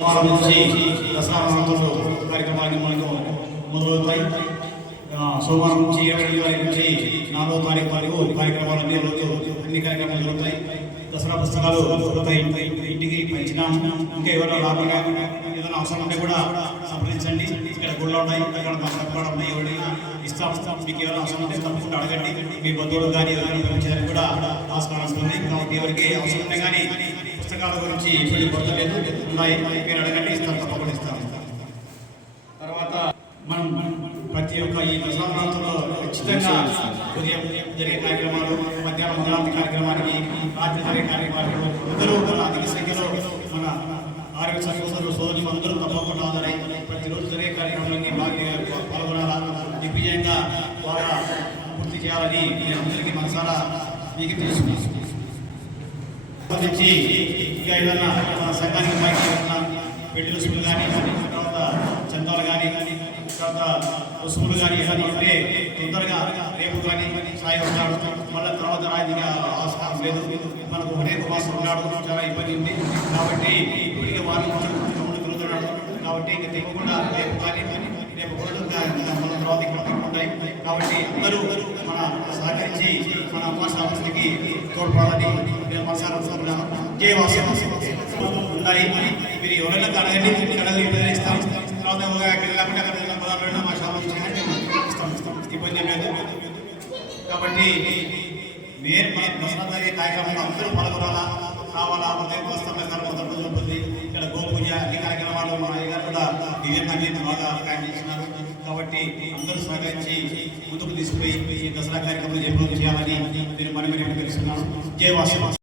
నుంచి దసరా మహోత్సవ మనకు మొదలవుతాయి సోమవారం నుంచి ఏడవ తారీఖు నుంచి నాలుగో తారీఖు వరకు కార్యక్రమాలు అన్ని రోజు అన్ని కార్యక్రమాలు జరుగుతాయి దసరా పుస్తకాలు దొరుకుతాయి ఇంటికి పంచినాం ఇంకా ఎవరైనా లాభం కాకుండా ఏదైనా అవసరం ఉంటే కూడా సంప్రదించండి ఇక్కడ గుళ్ళు ఉన్నాయి అక్కడ మా తప్పకుండా ఉన్నాయి ఎవరైనా ఇస్తాం మీకు ఏమైనా అవసరం ఉంటే తప్పకుండా అడగండి మీ బంధువులు కానీ ఎవరైనా కూడా ఆస్కారం ఉంటుంది కాబట్టి ఎవరికి అవసరం ఉంటే కానీ పుస్తకాల గురించి ఇప్పుడు కొరత లేదు ఉన్నాయి. మీరు అడగండి ఇస్తాం తప్పకుండా ఇస్తాం. తర్వాత మనం ప్రతి ఒక్క ఈ దసరా ప్రాంతంలో ఖచ్చితంగా ఉదయం జరిగే కార్యక్రమాలు మధ్యాహ్నం మధ్యాహ్నం కార్యక్రమానికి రాత్రి జరిగే కార్యక్రమాలు అందరూ అధిక సంఖ్యలో మన ఆరోగ్య సంస్థలు సోదరులు అందరూ తప్పకుండా హాజరై ప్రతిరోజు జరిగే కార్యక్రమాలన్నీ బాగా పాల్గొనాలా? దిగ్విజయంగా బాగా పూర్తి చేయాలని అందరికీ మనసారా మీకు తెలుసుకున్నాను సంబంధించి ఇంకా ఏదన్నా మన సంఘానికి పైకి ఏదన్నా పెళ్ళి రుసుములు కానీ తర్వాత చందాలు కానీ తర్వాత రుసుములు కానీ ఏదైనా ఉంటే తొందరగా రేపు కానీ సాయం ఉంటాడు మళ్ళీ తర్వాత రాజకీయ ఆస్కారం లేదు. మనకు రేపు మాసం ఉన్నాడు. చాలా ఇబ్బంది ఉంది. కాబట్టి ఇప్పటికే వాళ్ళు తిరుగుతున్నాడు కాబట్టి ఇంకా తెలియకుండా రేపు కానీ రేపు కూడా మన తర్వాత ఇంకా ఉంటాయి కాబట్టి అందరూ మన సహకరించి మన అమ్మ సంస్థకి తోడ్పడాలని నేను మనసారా కోరుకుంటున్నాను జై వాసు. ఉన్నాయి. మీరు ఎవరైనా అడగండి కడగ ఇబ్బంది ఇస్తాం తర్వాత ఒక ఎక్కడ లేకుండా అక్కడ ఏదైనా పదార్థాలు ఉన్నా మా షాప్ ఇస్తాం ఇస్తాం. ఇబ్బంది ఏం లేదు. కాబట్టి మీరు మన దసరా జరిగే కార్యక్రమంలో అందరూ పాల్గొనాలా రావాలా ఉదయం వస్తాం మొదటి రోజు ఉంటుంది ఇక్కడ గోపూజ ఈ కార్యక్రమాలు మన అయ్యగారు కూడా దివ్యంగా అన్ని బాగా ప్లాన్ చేసినారు. కాబట్టి అందరూ సహకరించి ముందుకు తీసుకుపోయి దసరా కార్యక్రమం జయప్రదం చేయాలని నేను మనవి తెలుస్తున్నాను జయ వాసు